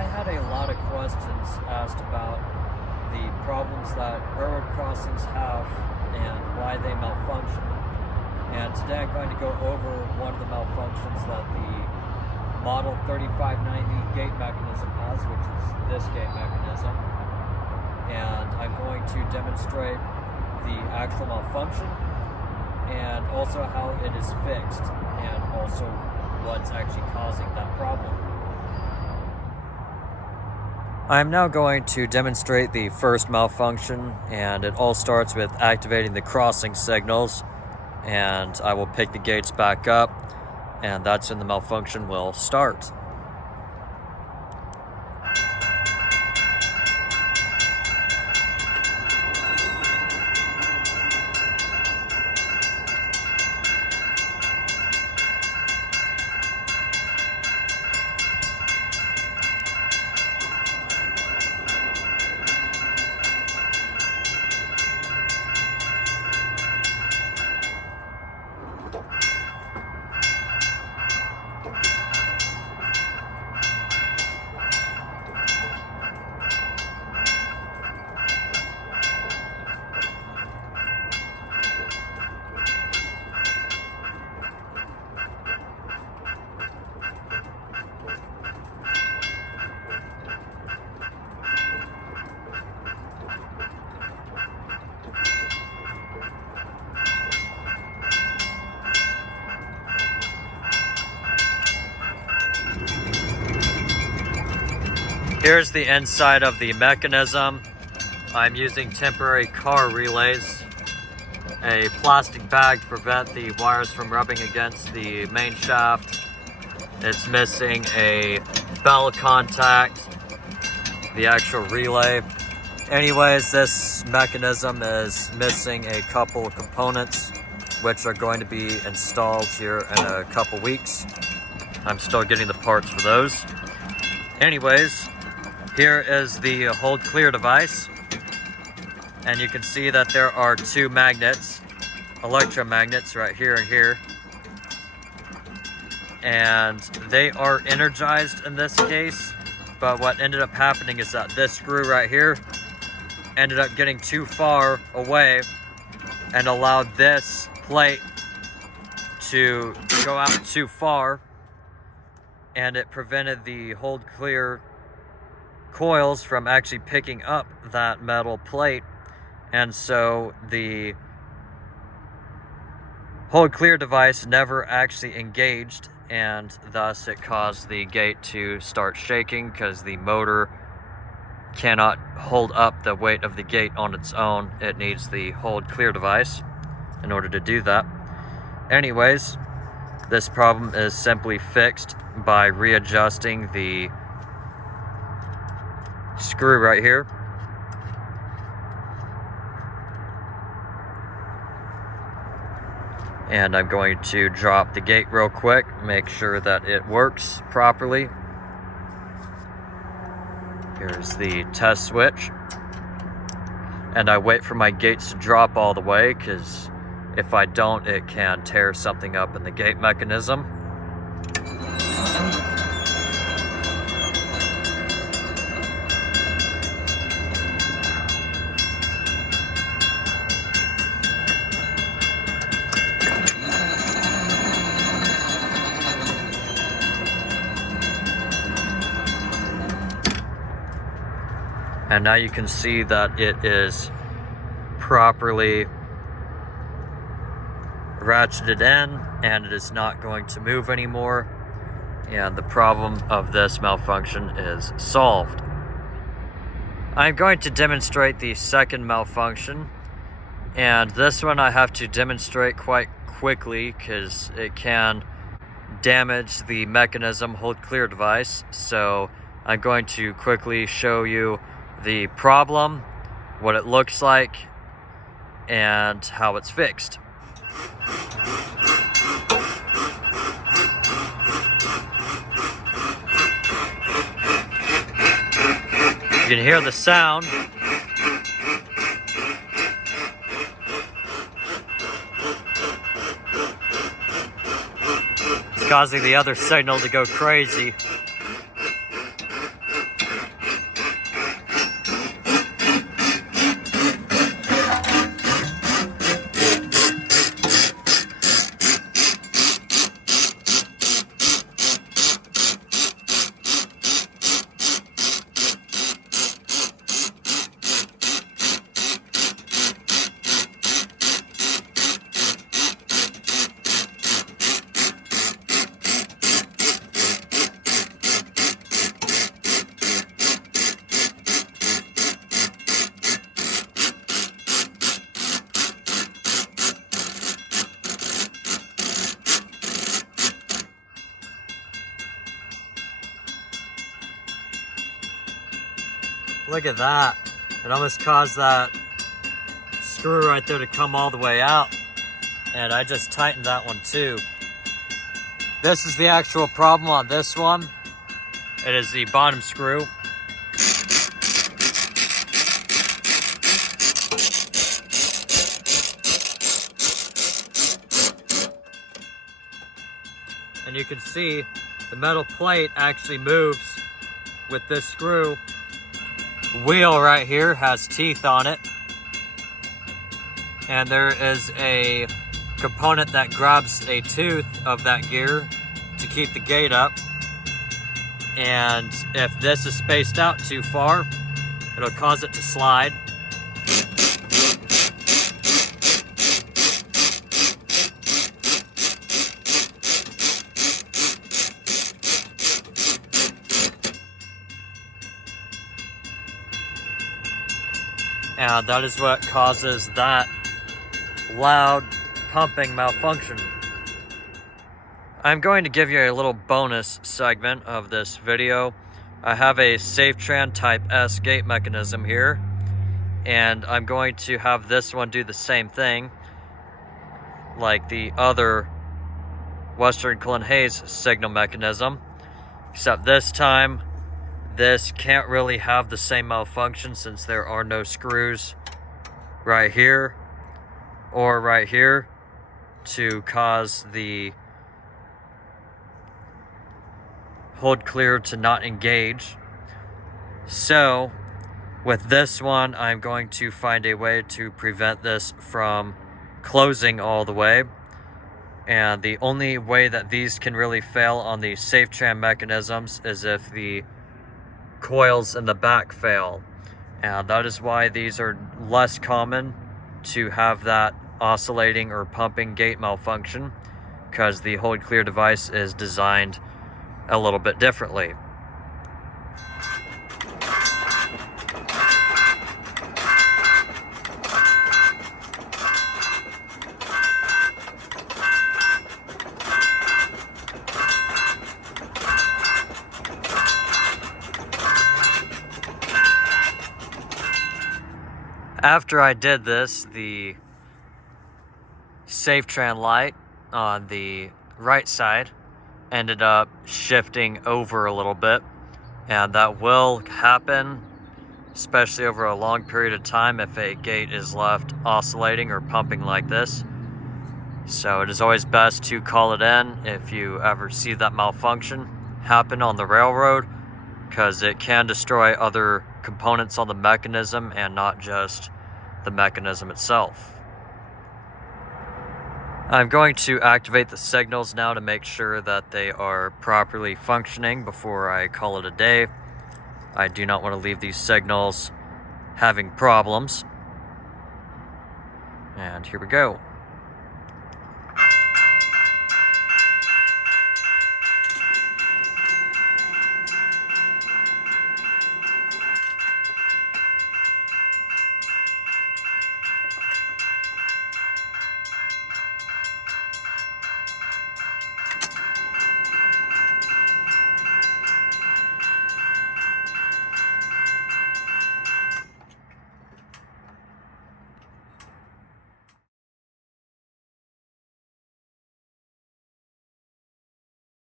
I had a lot of questions asked about the problems that railroad crossings have and why they malfunction. And today I'm going to go over one of the malfunctions that the Model 3590 gate mechanism has, which is this gate mechanism. And I'm going to demonstrate the actual malfunction and also how it is fixed and also what's actually causing that problem. I'm now going to demonstrate the first malfunction, and it all starts with activating the crossing signals, and I will pick the gates back up, and that's when the malfunction will start. Here's the inside of the mechanism. I'm using temporary car relays, a plastic bag to prevent the wires from rubbing against the main shaft. It's missing a bell contact, the actual relay. Anyways, this mechanism is missing a couple components which are going to be installed here in a couple weeks. I'm still getting the parts for those. Anyways, here is the hold clear device, and you can see that there are two magnets, electromagnets right here and here, and they are energized in this case, but what ended up happening is that this screw right here ended up getting too far away and allowed this plate to go out too far, and it prevented the hold clear coils from actually picking up that metal plate, and so the hold clear device never actually engaged, and thus it caused the gate to start shaking because the motor cannot hold up the weight of the gate on its own. It needs the hold clear device in order to do that. Anyways, this problem is simply fixed by readjusting the screw right here. And I'm going to drop the gate real quick, make sure that it works properly. Here's the test switch. And I wait for my gates to drop all the way, because if I don't, it can tear something up in the gate mechanism. And now you can see that it is properly ratcheted in, and it is not going to move anymore. And the problem of this malfunction is solved. I'm going to demonstrate the second malfunction, and this one I have to demonstrate quite quickly because it can damage the mechanism hold clear device. So I'm going to quickly show you the problem, what it looks like, and how it's fixed. You can hear the sound. It's causing the other signal to go crazy. Look at that. It almost caused that screw right there to come all the way out. And I just tightened that one too. This is the actual problem on this one. It is the bottom screw. And you can see the metal plate actually moves with this screw. The wheel right here has teeth on it. And there is a component that grabs a tooth of that gear to keep the gate up. And if this is spaced out too far, it'll cause it to slide. And that is what causes that loud pumping malfunction. I'm going to give you a little bonus segment of this video. I have a SafeTran Type S gate mechanism here, and I'm going to have this one do the same thing like the other Western Cullen Hayes signal mechanism, except this time this can't really have the same malfunction since there are no screws right here or right here to cause the hold clear to not engage. So with this one, I'm going to find a way to prevent this from closing all the way. And the only way that these can really fail on the SafeTran mechanisms is if the coils in the back fail. And that is why these are less common to have that oscillating or pumping gate malfunction, because the hold clear device is designed a little bit differently. After I did this, the SafeTran light on the right side ended up shifting over a little bit, and that will happen especially over a long period of time if a gate is left oscillating or pumping like this. So it is always best to call it in if you ever see that malfunction happen on the railroad, because it can destroy other components on the mechanism and not just the mechanism itself. I'm going to activate the signals now to make sure that they are properly functioning before I call it a day. I do not want to leave these signals having problems. And here we go.